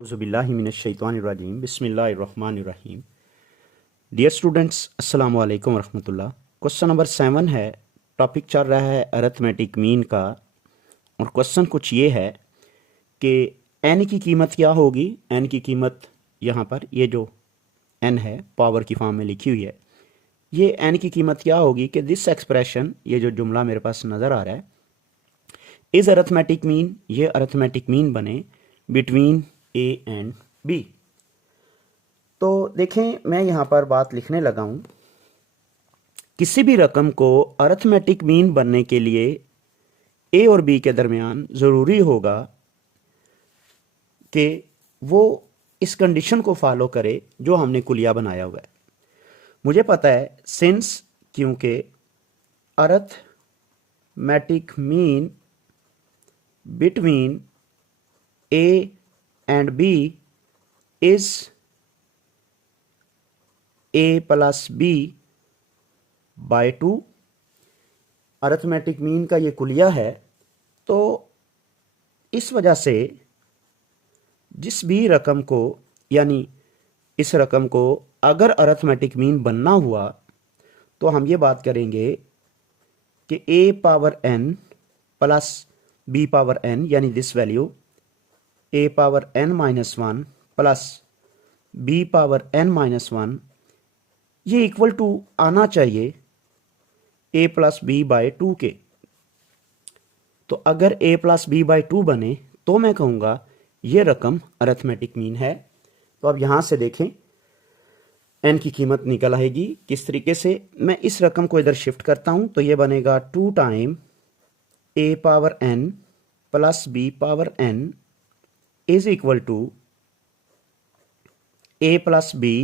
औज़ुबिल्लाहिमिनश्शैतानिर्रजीम बिस्मिल्लाहिर्रहमानिर्रहीम। Dear students, अस्सलाम वालेकुम रहमतुल्लाह। क्वेश्चन नंबर 7 है। टॉपिक चल रहा है अरिथमेटिक मीन का, और क्वेश्चन कुछ ये है कि एन की कीमत क्या होगी। एन की कीमत यहाँ पर ये जो एन है पावर की फॉर्म में लिखी हुई है, ये एन की कीमत क्या होगी कि दिस एक्सप्रेशन, ये जो जुमला मेरे पास नज़र आ रहा है, इज अरिथमेटिक मीन, ये अरिथमेटिक मीन बने बिटवीन ए एंड बी। तो देखें, मैं यहाँ पर बात लिखने लगा हूँ। किसी भी रकम को अरिथमेटिक मीन बनने के लिए ए और बी के दरमियान ज़रूरी होगा कि वो इस कंडीशन को फॉलो करे जो हमने कुलिया बनाया हुआ है। मुझे पता है सिंस, क्योंकि arithmetic mean between A and B is a plus B by 2। Arithmetic mean का ये कुलिया है, तो इस वजह से जिस भी रकम को, यानी इस रकम को अगर अरिथमेटिक मीन बनना हुआ तो हम ये बात करेंगे कि a power n plus b power n, यानी this value a power n minus 1 plus b power n minus 1, ये इक्वल टू आना चाहिए a प्लस बी बाई 2 के। तो अगर a प्लस बी बाई 2 बने तो मैं कहूँगा ये रकम अरिथमेटिक मीन है। तो अब यहाँ से देखें n की कीमत निकल आएगी किस तरीके से। मैं इस रकम को इधर शिफ्ट करता हूँ तो ये बनेगा 2 time a power n plus b power n is equal to a plus B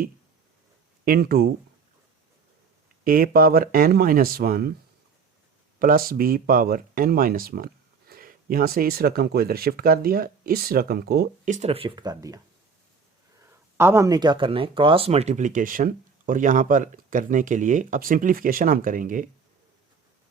into a power n minus 1 plus b power n minus 1। यहाँ से इस रकम को इधर शिफ्ट कर दिया, इस रकम को इस तरफ शिफ्ट कर दिया। अब हमने क्या करना है, क्रॉस मल्टीप्लिकेशन, और यहाँ पर करने के लिए अब सिंप्लीफिकेशन हम करेंगे।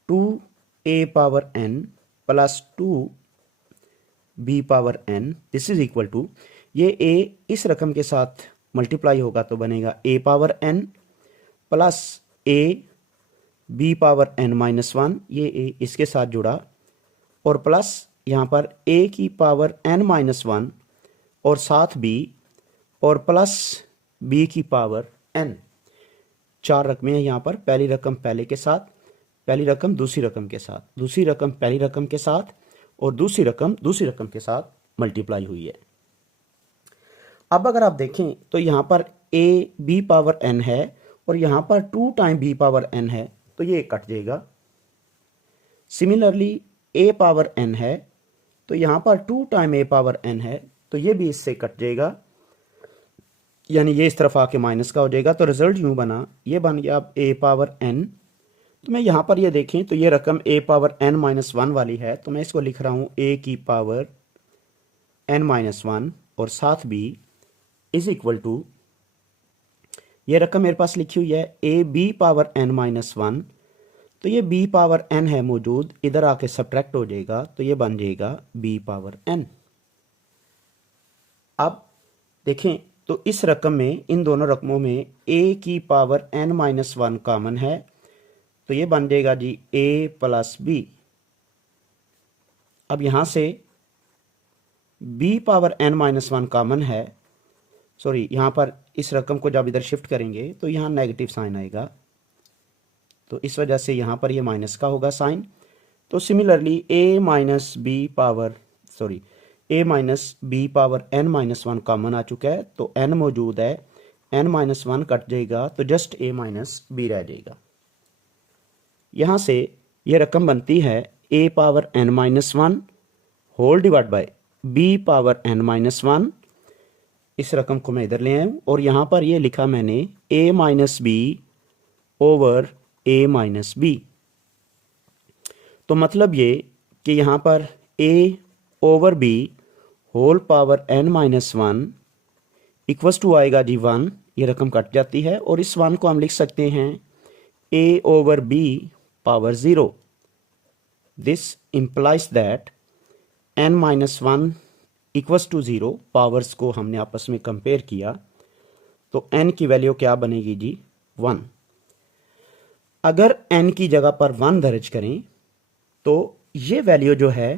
2a power n plus 2b power n this is equal to, ये a इस रकम के साथ मल्टीप्लाई होगा तो बनेगा a power n plus a b power n minus 1, ये a इसके साथ जुड़ा, और प्लस यहाँ पर a की पावर n माइनस 1 और साथ b, और प्लस b की पावर n। चार रकमें हैं यहाँ पर, पहली रकम पहले के साथ, पहली रकम दूसरी रकम के साथ, दूसरी रकम पहली रकम के साथ, और दूसरी रकम दूसरी रकम के साथ मल्टीप्लाई हुई है। अब अगर आप देखें तो यहाँ पर a b पावर n है और यहाँ पर 2 टाइम b पावर n है, तो ये कट जाएगा। सिमिलरली a पावर n है तो यहाँ पर 2 टाइम a पावर n है, तो ये भी इससे कट जाएगा, यानी ये इस तरफ आके माइनस का हो जाएगा। तो रिजल्ट यूँ बना, ये बन गया अब a पावर n। तो मैं यहाँ पर ये देखें तो ये रकम a पावर n माइनस 1 वाली है, तो मैं इसको लिख रहा हूँ a की पावर n माइनस 1 और साथ b इज इक्वल टू, ये रकम मेरे पास लिखी हुई है a b power n minus 1, तो ये b पावर n है मौजूद, इधर आके सब्ट्रैक्ट हो जाएगा, तो ये बन जाएगा b पावर n। अब देखें तो इस रकम में, इन दोनों रकमों में a की पावर n माइनस 1 कॉमन है, तो ये बन जाएगा जी a प्लस b। अब यहाँ से b power n minus 1 common है, सॉरी यहाँ पर इस रकम को जब इधर शिफ्ट करेंगे तो यहाँ नेगेटिव साइन आएगा, तो इस वजह से यहाँ पर ये माइनस का होगा साइन। तो similarly a minus B power, sorry a minus B power n minus 1 common आ चुका है, तो n मौजूद है, n माइनस 1 कट जाएगा तो जस्ट a माइनस बी रह जाएगा। यहाँ से ये रकम बनती है a power n minus 1 whole divide by b power n minus 1। इस रकम को मैं इधर ले आया हूँ और यहाँ पर ये लिखा मैंने a minus B over a minus B. तो मतलब ये कि यहाँ पर a over b whole power n minus 1 equals to आएगा जी 1, ये रकम कट जाती है, और इस 1 को हम लिख सकते हैं a over b power 0। This implies that n minus 1 equals to 0, powers को हमने आपस में कंपेयर किया, तो n की वैल्यू क्या बनेगी जी? 1। अगर n की जगह पर 1 दर्ज करें तो ये वैल्यू जो है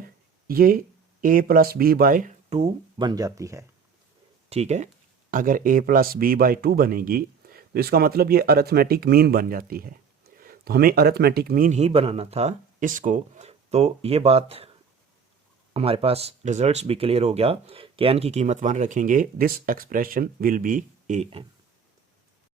ये a प्लस बी बाई 2 बन जाती है। ठीक है, अगर a प्लस बी बाई 2 बनेगी तो इसका मतलब ये अरिथमेटिक मीन बन जाती है। तो हमें अरिथमेटिक मीन ही बनाना था इसको। तो ये बात हमारे पास रिजल्ट्स भी क्लियर हो गया कि n की कीमत 1 रखेंगे, this expression will be an।